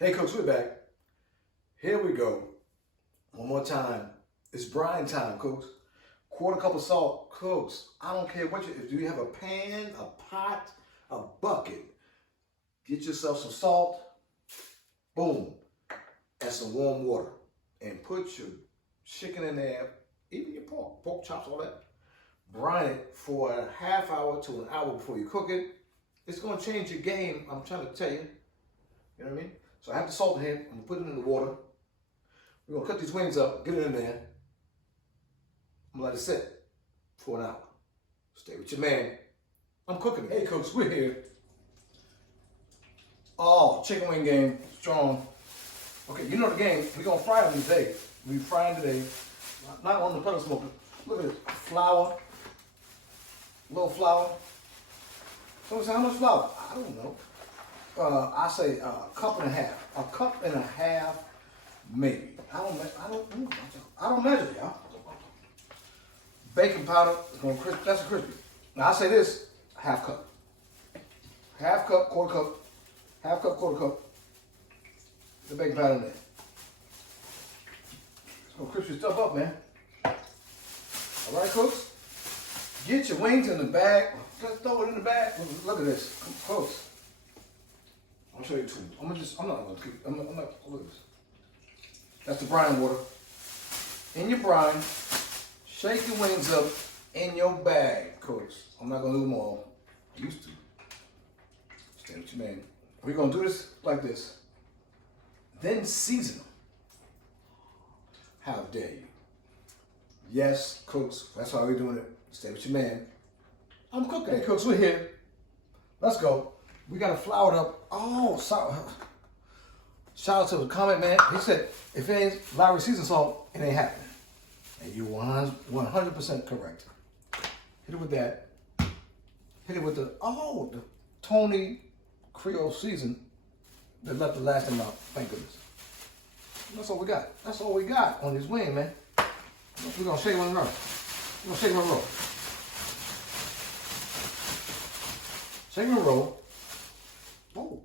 Hey cooks, we're back. Here we go. One more time. It's brine time, cooks. Quarter cup of salt, cooks. I don't care what if you have a pan, a pot, a bucket. Get yourself some salt, boom, and some warm water. And put your chicken in there, even your pork chops, all that. Brine it for a half hour to an hour before you cook it. It's gonna change your game, I'm trying to tell you. You know what I mean? So I have the salt in here, I'm gonna put it in the water. We're gonna cut these wings up, get it in there. I'm gonna let it sit for an hour. Stay with your man. I'm cooking. Hey cooks, we're here. Oh, chicken wing game, strong. Okay, you know the game. We're gonna fry them today. We frying today. Not on the pellet smoker. Look at this. Flour. A little flour. So how much flour? I don't know. I say a cup and a half. A cup and a half, maybe. I don't measure, y'all. Baking powder is gonna crisp. That's crispy. Now I say this: half cup, quarter cup, half cup, quarter cup. The baking powder in there. It's gonna crisp your stuff up, man. All right, cooks. Get your wings in the bag. Let's throw it in the bag. Look at this, close. I'll show you two. I'm not gonna keep. I'm not. Look at this. That's the brine water. In your brine, shake your wings up in your bag, cooks. I'm not gonna do them all. I used to. Stay with your man. We're gonna do this like this. Then season them. How dare you? Yes, cooks. That's how we're doing it. Stay with your man. I'm cooking. Hey, cooks, we're here. Let's go. We got it floured up. Oh, sorry. Shout out to the comment man. He said, if it ain't Lowry season salt, it ain't happening. And you 100% correct. Hit it with that. Hit it with the Tony Creole season that left the lasting out. Thank goodness. That's all we got. That's all we got on this wing, man. We're gonna shake one and roll. We're gonna shake one and roll. Shake and roll. Oh,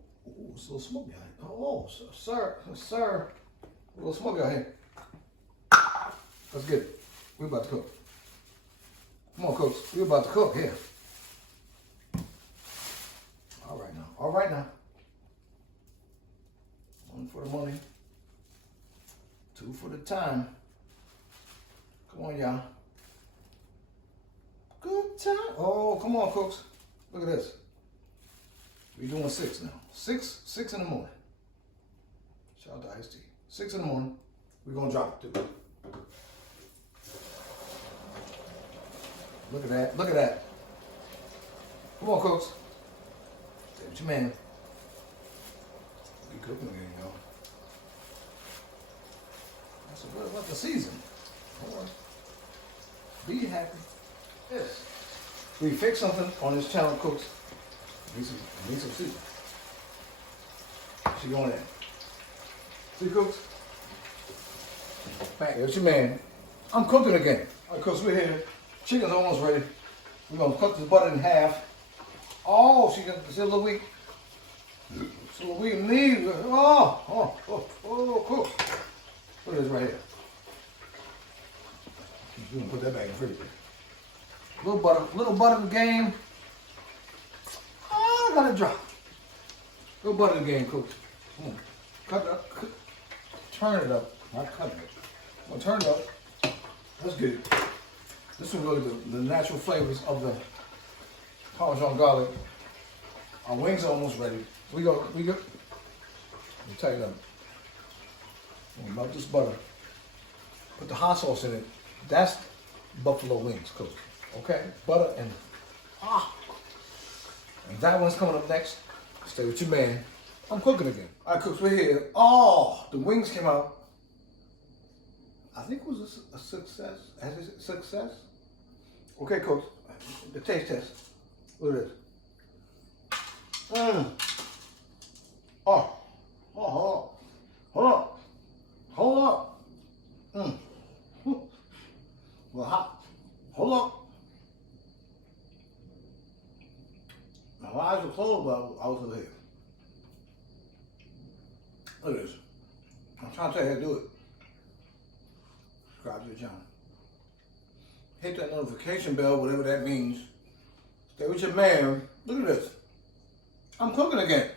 it's a little smoky out here. Oh, sir. A little smoky out here. Let's get it. We're about to cook. Come on, cooks. We're about to cook here. All right now. One for the money. Two for the time. Come on, y'all. Good time. Oh, come on, cooks. Look at this. We're doing 6 now. 6 in the morning. Shout out to Ice T. 6 in the morning. We're gonna drop it too. Look at that. Look at that. Come on, cooks. Stay with your man. We cooking again, y'all. That's what the season. Boy. Be happy. Yes. We fix something on this channel, cooks. Need some season. She going in. See, cooks? Back there's your man. I'm cooking again. All right, cooks, we're here. Chicken's almost ready. We're gonna cut this butter in half. Oh, she's a little weak. So we need. Cook. Look at this right here. We're gonna put that back in the fridge. Little butter in the game. Oh, I got it drop. Little butter in the game, cooks. Cut it up. Turn it up. Not cutting it. I'm gonna turn it up. Let's get it. This is really the natural flavors of the Parmesan garlic. Our wings are almost ready. We go. Let me tighten up. We'll melt this butter. Put the hot sauce in it. That's buffalo wings, cooked. Okay? Butter and and that one's coming up next. Stay with your man. I'm cooking again. All right, cooks, we're here. Oh, the wings came out. I think it was a success. As a success. Okay, cooks. The taste test. Look at this. Hold on. Well, hot. Hold on. My eyes were closed, but I was here. Look at this. I'm trying to tell you how to do it. Subscribe to the channel. Hit that notification bell, whatever that means. Stay with your man. Look at this. I'm cooking again.